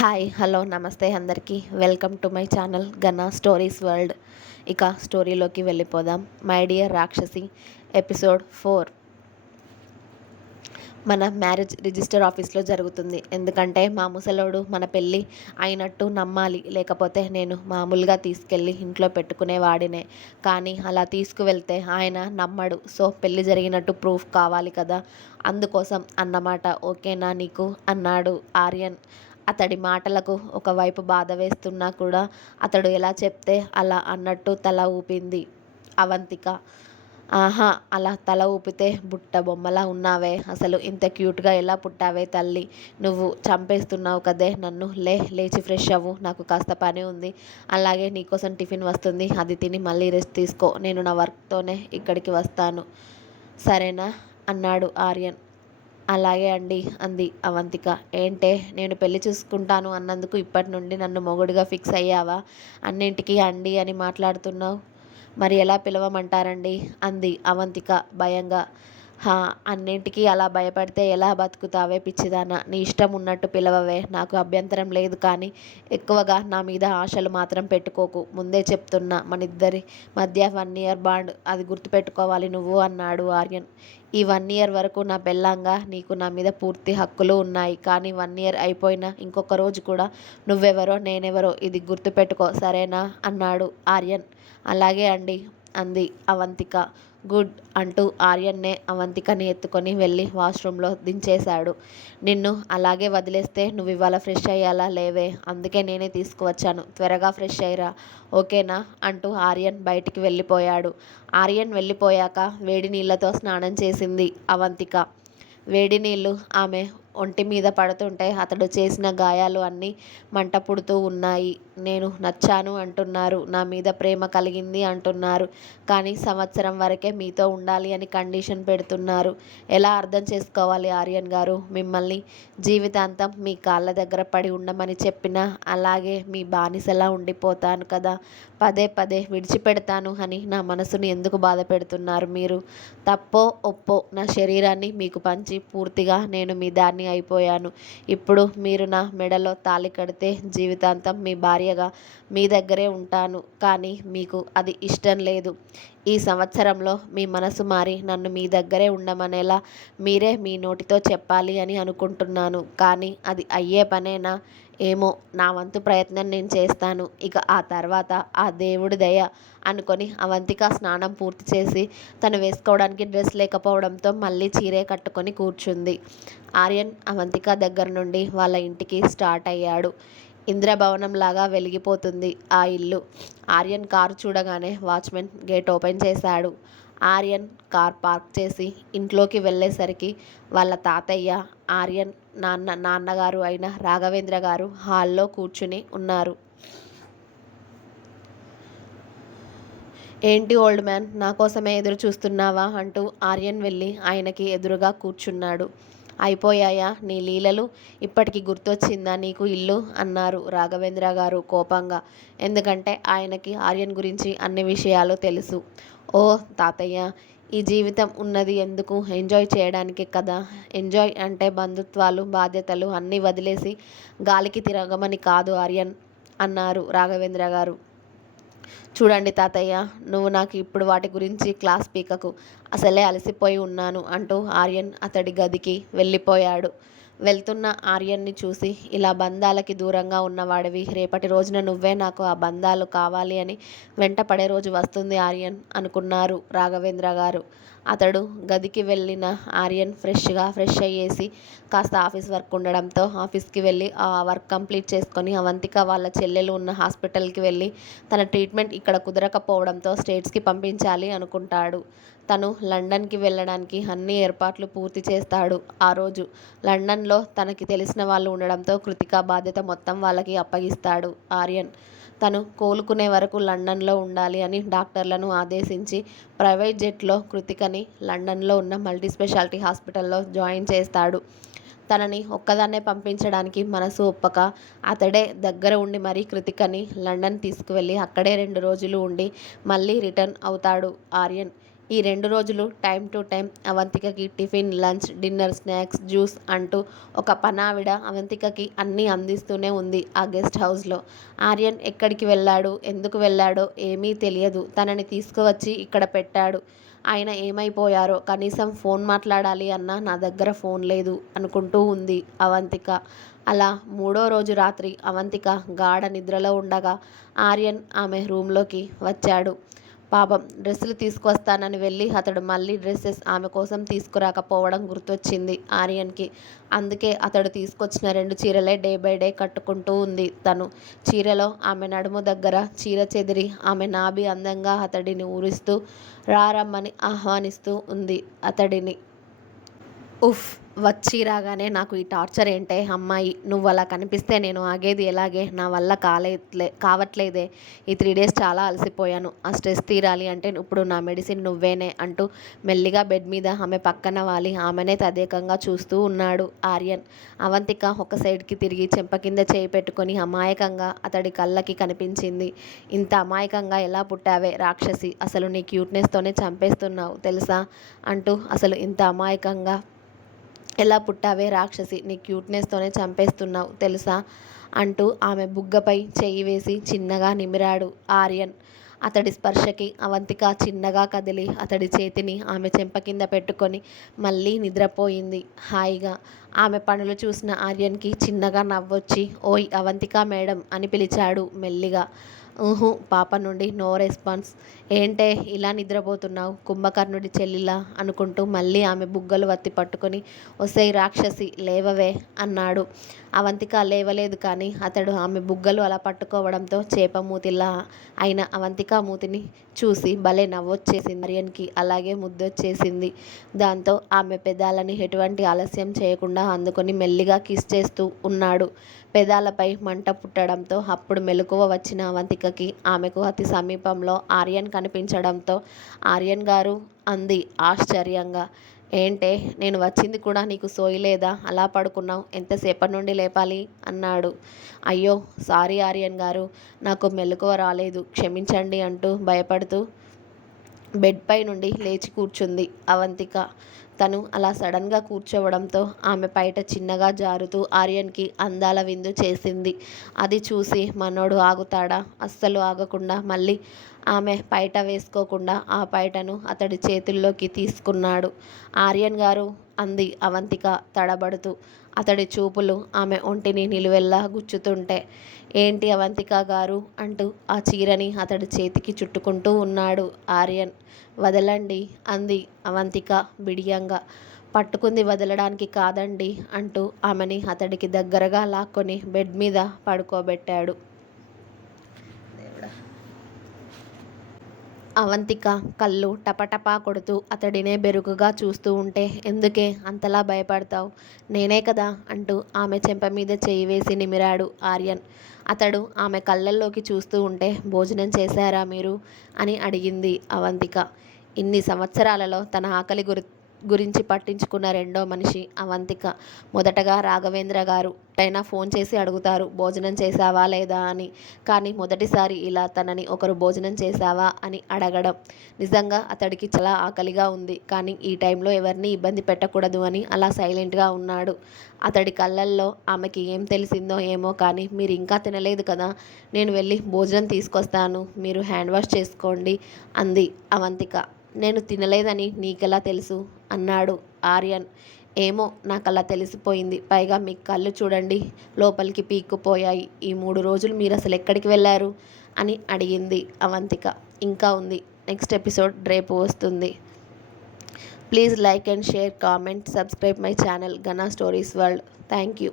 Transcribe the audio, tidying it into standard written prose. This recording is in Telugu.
హాయ్ హలో నమస్తే అందరికీ welcome to my channel Ganna stories world. ఇక స్టోరీలోకి వెళ్ళిపోదాం. My dear Rakshasi episode 4. మన మ్యారేజ్ రిజిస్టర్ ఆఫీస్లో జరుగుతుంది. ఎందుకంటే మా ముసలోడు మన పెళ్ళి అయినట్టు నమ్మాలి, లేకపోతే నేను మామూలుగా తీసుకెళ్ళి ఇంట్లో పెట్టుకునేవాడినే. కానీ అలా తీసుకువెళ్తే ఆయన నమ్మడు. సో పెళ్ళి జరిగినట్టు ప్రూఫ్ కావాలి కదా, అందుకోసం అన్నమాట. ఓకేనా నీకు అన్నాడు ఆర్యన్. అతడి మాటలకు ఒకవైపు బాధ వేస్తున్నా కూడా అతడు ఎలా చెప్తే అలా అన్నట్టు తల ఊపింది అవంతిక. ఆహా, అలా తల ఊపితే బుట్ట బొమ్మలా ఉన్నావే, అసలు ఇంత క్యూట్గా ఎలా పుట్టావే తల్లి, నువ్వు చంపేస్తున్నావు కదే నన్ను. లేచి ఫ్రెష్ అవ్వు, నాకు కాస్త పని ఉంది. అలాగే నీకోసం టిఫిన్ వస్తుంది, అది తిని మళ్ళీ రెస్ట్ తీసుకో. నేను నా వర్క్తోనే ఇక్కడికి వస్తాను, సరేనా అన్నాడు ఆర్యన్. అలాగే అండి అంది అవంతిక. ఏంటే, నేను పెళ్లి చూసుకుంటాను అన్నందుకు ఇప్పటి నుండి నన్ను మొగుడుగా ఫిక్స్ అయ్యావా? అన్నింటికీ అండి అని మాట్లాడుతున్నావు. మరి ఎలా పిలవమంటారండి అంది అవంతిక భయంగా. హా, అన్నింటికీ అలా భయపడితే ఎలా బతుకుతావే పిచ్చిదానా, నీ ఇష్టం ఉన్నట్టు పిలవవే, నాకు అభ్యంతరం లేదు. కానీ ఎక్కువగా నా మీద ఆశలు మాత్రం పెట్టుకోకు, ముందే చెప్తున్నా. మనిద్దరి మధ్య 1 ఇయర్ బాండ్, అది గుర్తుపెట్టుకోవాలి నువ్వు అన్నాడు ఆర్యన్. ఈ 1 ఇయర్ వరకు నా పెళ్ళాంగా నీకు నా మీద పూర్తి హక్కులు ఉన్నాయి. కానీ 1 ఇయర్ అయిపోయినా ఇంకొక రోజు కూడా నువ్వెవరో నేనెవరో ఇది గుర్తుపెట్టుకో, సరేనా అన్నాడు ఆర్యన్. అలాగే అండి అంది అవంతిక. గుడ్ అంటూ ఆర్యన్నే అవంతికని ఎత్తుకొని వెళ్ళి వాష్రూమ్లో దించేశాడు. నిన్ను అలాగే వదిలేస్తే నువ్వు ఇవాళ ఫ్రెష్ అయ్యాలా లేవే, అందుకే నేనే తీసుకువచ్చాను. త్వరగా ఫ్రెష్ అయ్యిరా, ఓకేనా అంటూ ఆర్యన్ బయటికి వెళ్ళిపోయాడు. ఆర్యన్ వెళ్ళిపోయాక వేడి నీళ్లతో స్నానం చేసింది అవంతిక. వేడి నీళ్లు ఆమె ఒంటి మీద పడుతుంటే అతడు చేసిన గాయాలు అన్నీ మంట పుడుతూ ఉన్నాయి. నేను నచ్చాను అంటున్నారు, నా మీద ప్రేమ కలిగింది అంటున్నారు. కానీ సంవత్సరం వరకే మీతో ఉండాలి అని కండిషన్ పెడుతున్నారు. ఎలా అర్థం చేసుకోవాలి ఆర్యన్ గారు? మిమ్మల్ని జీవితాంతం మీ కాళ్ళ దగ్గర పడి ఉండమని చెప్పినా అలాగే మీ బానిసలా ఉండిపోతాను కదా. పదే పదే విడిచిపెడతాను అని నా మనసుని ఎందుకు బాధ పెడుతున్నారు మీరు? తప్పో ఒప్పో నా శరీరాన్ని మీకు పంచి పూర్తిగా నేను మీ దాన్ని అయిపోయాను. ఇప్పుడు మీరు నా మెడలో తాళి కడితే జీవితాంతం మీ భార్యగా మీ దగ్గరే ఉంటాను. కానీ మీకు అది ఇష్టం లేదు. ఈ సంవత్సరంలో మీ మనసు మారి నన్ను మీ దగ్గరే ఉండమనేలా మీరే మీ నోటితో చెప్పాలి అని అనుకుంటున్నాను. కానీ అది అయ్యే పనేనా ఏమో, నా వంతు ప్రయత్నం నేను చేస్తాను. ఇక ఆ తర్వాత ఆ దేవుడి దయ అనుకొని అవంతిక స్నానం పూర్తి చేసి తను వేసుకోవడానికి డ్రెస్ లేకపోవడంతో మళ్ళీ చీరే కట్టుకొని కూర్చుంది. ఆర్యన్ అవంతిక దగ్గర నుండి వాళ్ళ ఇంటికి స్టార్ట్ అయ్యాడు. ఇంద్రభవనంలాగా వెలిగిపోతుంది ఆ ఇల్లు. ఆర్యన్ కారు చూడగానే వాచ్మెన్ గేట్ ఓపెన్ చేశాడు. ఆర్యన్ కార్ పార్క్ చేసి ఇంట్లోకి వెళ్ళేసరికి వాళ్ళ తాతయ్య, ఆర్యన్ నాన్నగారు అయిన రాఘవేంద్ర గారు హాల్లో కూర్చుని ఉన్నారు. ఏంటి ఓల్డ్ మ్యాన్, నా కోసమే ఎదురు చూస్తున్నావా అంటూ ఆర్యన్ వెళ్ళి ఆయనకి ఎదురుగా కూర్చున్నాడు. అయిపోయాయా నీ లీలలు? ఇప్పటికి గుర్తొచ్చిందా నీకు ఇల్లు అన్నారు రాఘవేంద్ర గారు కోపంగా. ఎందుకంటే ఆయనకి ఆర్యన్ గురించి అన్ని విషయాలు తెలుసు. ఓ తాతయ్య, ఈ జీవితం ఉన్నది ఎందుకు? ఎంజాయ్ చేయడానికే కదా. ఎంజాయ్ అంటే బంధుత్వాలు బాధ్యతలు అన్నీ వదిలేసి గాలికి తిరగమని కాదు ఆర్యన్ అన్నారు రాఘవేంద్ర గారు. చూడండి తాతయ్య, నువ్వు నాకు ఇప్పుడు వాటి గురించి క్లాస్ పీకకు, అసలే అలసిపోయి ఉన్నాను అంటూ ఆర్యన్ అతడి గదికి వెళ్ళిపోయాడు. వెళ్తున్న ఆర్యన్ని చూసి, ఇలా బంధాలకి దూరంగా ఉన్నవాడివి, రేపటి రోజున నువ్వే నాకు ఆ బంధాలు కావాలి అని వెంట పడే రోజు వస్తుంది ఆర్యన్ అనుకున్నారు రాఘవేంద్ర గారు. అతడు గదికి వెళ్ళిన ఆర్యన్ ఫ్రెష్ అయ్యేసి కాస్త ఆఫీస్ వర్క్ ఉండడంతో ఆఫీస్కి వెళ్ళి ఆ వర్క్ కంప్లీట్ చేసుకొని అవంతిక వాళ్ళ చెల్లెలు ఉన్న హాస్పిటల్కి వెళ్ళి తన ట్రీట్మెంట్ ఇక్కడ కుదరకపోవడంతో స్టేట్స్కి పంపించాలి అనుకుంటాడు. తను లండన్కి వెళ్ళడానికి అన్ని ఏర్పాట్లు పూర్తి చేస్తాడు. ఆ రోజు లండన్లో తనకి తెలిసిన వాళ్ళు ఉండడంతో కృతిక బాధ్యత మొత్తం వాళ్ళకి అప్పగిస్తాడు ఆర్యన్. తను కోలుకునే వరకు లండన్లో ఉండాలి అని డాక్టర్లను ఆదేశించి ప్రైవేట్ జెట్లో కృతికని లండన్లో ఉన్న మల్టీ స్పెషాలిటీ హాస్పిటల్లో జాయిన్ చేస్తాడు. తనని ఒక్కదాన్నే పంపించడానికి మనసు ఒప్పక అతడే దగ్గర ఉండి మరీ కృతికని లండన్ తీసుకువెళ్ళి అక్కడే 2 రోజులు ఉండి మళ్ళీ రిటర్న్ అవుతాడు ఆర్యన్. ఈ 2 రోజులు టైమ్ టు టైమ్ అవంతికకి tiffin, lunch, dinner, snacks, juice అంటూ ఒక పనావిడ అవంతికకి అన్నీ అందిస్తూనే ఉంది ఆ గెస్ట్ హౌస్‌లో. ఆర్యన్ ఎక్కడికి వెళ్ళాడు, ఎందుకు వెళ్ళాడో ఏమీ తెలియదు. తనని తీసుకువచ్చి ఇక్కడ పెట్టాడు. ఆయన ఏమైపోయారో, కనీసం ఫోన్ మాట్లాడాలి అన్నా నా దగ్గర ఫోన్ లేదు అనుకుంటూ ఉంది అవంతిక. అలా 3వ రోజు రాత్రి అవంతిక గాఢ నిద్రలో ఉండగా ఆర్యన్ ఆమె రూమ్‌లోకి వచ్చాడు. పాపం డ్రెస్సులు తీసుకొస్తానని వెళ్ళి అతడు మళ్ళీ డ్రెస్సెస్ ఆమె కోసం తీసుకురాకపోవడం గుర్తొచ్చింది ఆర్యన్‌కి. అందుకే అతడు తీసుకొచ్చిన 2 చీరలే డే బై డే కట్టుకుంటూ ఉంది తను. చీరలో ఆమె నడుము దగ్గర చీర చెదిరి ఆమె నాభి అందంగా అతడిని ఊరిస్తూ రమ్మని ఆహ్వానిస్తూ ఉంది అతడిని. ఉఫ్! వచ్చి రాగానే నాకు ఈ టార్చర్ ఏంటే అమ్మాయి. నువ్వలా కనిపిస్తే నేను ఆగేది ఎలాగే? నా వల్ల కావట్లేదే. ఈ 3 డేస్ చాలా అలసిపోయాను. ఆ స్ట్రెస్ తీరాలి అంటే ఇప్పుడు నా మెడిసిన్ నువ్వేనే అంటూ మెల్లిగా బెడ్ మీద ఆమె పక్కన వాలి ఆమెనే తదేకంగా చూస్తూ ఉన్నాడు ఆర్యన్. అవంతిక ఒక సైడ్‌కి తిరిగి చెంప కింద చేయి పెట్టుకొని అమాయకంగా అతడి కళ్ళకి కనిపించింది. ఇంత అమాయకంగా ఎలా పుట్టావే రాక్షసి! అసలు నీ క్యూట్‌నెస్‌తోనే చంపేస్తున్నావు తెలుసా? అంటూ అసలు ఇంత అమాయకంగా ఎలా పుట్టావే రాక్షసి! నీ క్యూట్‌నెస్‌తోనే చంపేస్తున్నావు తెలుసా? అంటూ ఆమె బుగ్గపై చెయ్యి వేసి చిన్నగా నిమిరాడు ఆర్యన్. అతడి స్పర్శకి అవంతిక చిన్నగా కదిలి అతడి చేతిని ఆమె చెంప కింద పెట్టుకొని మళ్ళీ నిద్రపోయింది హాయిగా. ఆమె పనులు చూసిన ఆర్యన్‌కి చిన్నగా నవ్వొచ్చి ఓయ్ అవంతిక మేడం అని పిలిచాడు మెల్లిగా. ఊహూ పాప నుండి నో రెస్పాన్స్. ఏంటే ఇలా నిద్రపోతున్నావు కుంభకర్ణుడి చెల్లిలా అనుకుంటూ మళ్ళీ ఆమె బుగ్గలు వత్తి పట్టుకొని ఒసేయ్ రాక్షసి లేవవే అన్నాడు. అవంతిక లేవలేదు కానీ అతడు ఆమె బుగ్గలు అలా పట్టుకోవడంతో చేపమూతిలా అయిన అవంతిక మూతిని చూసి భలే నవ్వొచ్చేసింది ఆర్యన్‌కి. అలాగే ముద్దొచ్చేసింది. దాంతో ఆమె పెదాలని ఎటువంటి ఆలస్యం చేయకుండా అందుకొని మెల్లిగా కిస్ చేస్తూ ఉన్నాడు. పెదాలపై మంట పుట్టడంతో అప్పుడు మెలకువ వచ్చిన అవంతికకి ఆమెకు అతి సమీపంలో ఆర్యన్ కనిపించడంతో ఆర్యన్ గారు అంది ఆశ్చర్యంగా. ఏంటే నేను వచ్చింది కూడా నీకు సోయలేదా? అలా పడుకున్నావు. ఎంతసేపటి నుండి లేపాలి అన్నాడు. అయ్యో సారీ ఆర్యన్ గారు, నాకు మెలకువ రాలేదు క్షమించండి అంటూ భయపడుతూ బెడ్‌పై నుండి లేచి కూర్చుంది అవంతిక. తను అలా సడన్‌గా కూర్చోవడంతో ఆమె పైట చిన్నగా జారుతూ ఆర్యన్‌కి అందాల విందు చేసింది. అది చూసి మనోడు ఆగుతాడా? అస్సలు ఆగకుండా మళ్ళీ ఆమె పైట వేసుకోకుండా ఆ పైటను అతడి చేతుల్లోకి తీసుకున్నాడు. ఆర్యన్ గారు అంది అవంతిక తడబడుతూ. అతడి చూపులు ఆమె ఒంటిని నిలువెల్లా గుచ్చుతుంటే. ఏంటి అవంతిక గారు అంటూ ఆ చీరని అతడి చేతికి చుట్టుకుంటూ ఉన్నాడు ఆర్యన్. వదలండి అంది అవంతిక బిడియంగా. పట్టుకుంది వదలడానికి కాదండి అంటూ ఆమెని అతడికి దగ్గరగా లాక్కొని బెడ్ మీద పడుకోబెట్టాడు. అవంతిక కళ్ళు టపటపా కొడుతూ అతడినే బెరుకుగా చూస్తూ ఉంటే ఎందుకే అంతలా భయపడతావు? నేనే కదా అంటూ ఆమె చెంప మీద చేయి వేసి నిమిరాడు ఆర్యన్. అతడు ఆమె కళ్ళల్లోకి చూస్తూ ఉంటే భోజనం చేశారా మీరు అని అడిగింది అవంతిక. ఇన్ని సంవత్సరాలలో తన ఆకలి గురించి పట్టించుకున్న రెండో మనిషి అవంతిక. మొదటగా రాఘవేంద్ర గారు ఎప్పుడైనా ఫోన్ చేసి అడుగుతారు భోజనం చేశావా లేదా అని. కానీ మొదటిసారి ఇలా తనని ఒకరు భోజనం చేశావా అని అడగడం. నిజంగా అతడికి చాలా ఆకలిగా ఉంది. కానీ ఈ టైంలో ఎవరిని ఇబ్బంది పెట్టకూడదు అని అలా సైలెంట్గా ఉన్నాడు. అతడి కళ్ళల్లో ఆమెకి ఏం తెలిసిందో ఏమో కానీ మీరు ఇంకా తినలేదు కదా, నేను వెళ్ళి భోజనం తీసుకొస్తాను, మీరు హ్యాండ్ వాష్ చేసుకోండి అంది అవంతిక. నేను తినలేదని నీకెలా తెలుసు అన్నాడు ఆర్యన్. ఏమో నాకలా తెలిసిపోయింది. పైగా మీ కళ్ళు చూడండి లోపలికి పీక్కుపోయాయి. ఈ 3 రోజులు మీరు అసలు ఎక్కడికి వెళ్ళారు అని అడిగింది అవంతిక. ఇంకా ఉంది. నెక్స్ట్ ఎపిసోడ్ రేపు వస్తుంది. Please like and share, comment, subscribe my channel Ghana stories world. Thank you.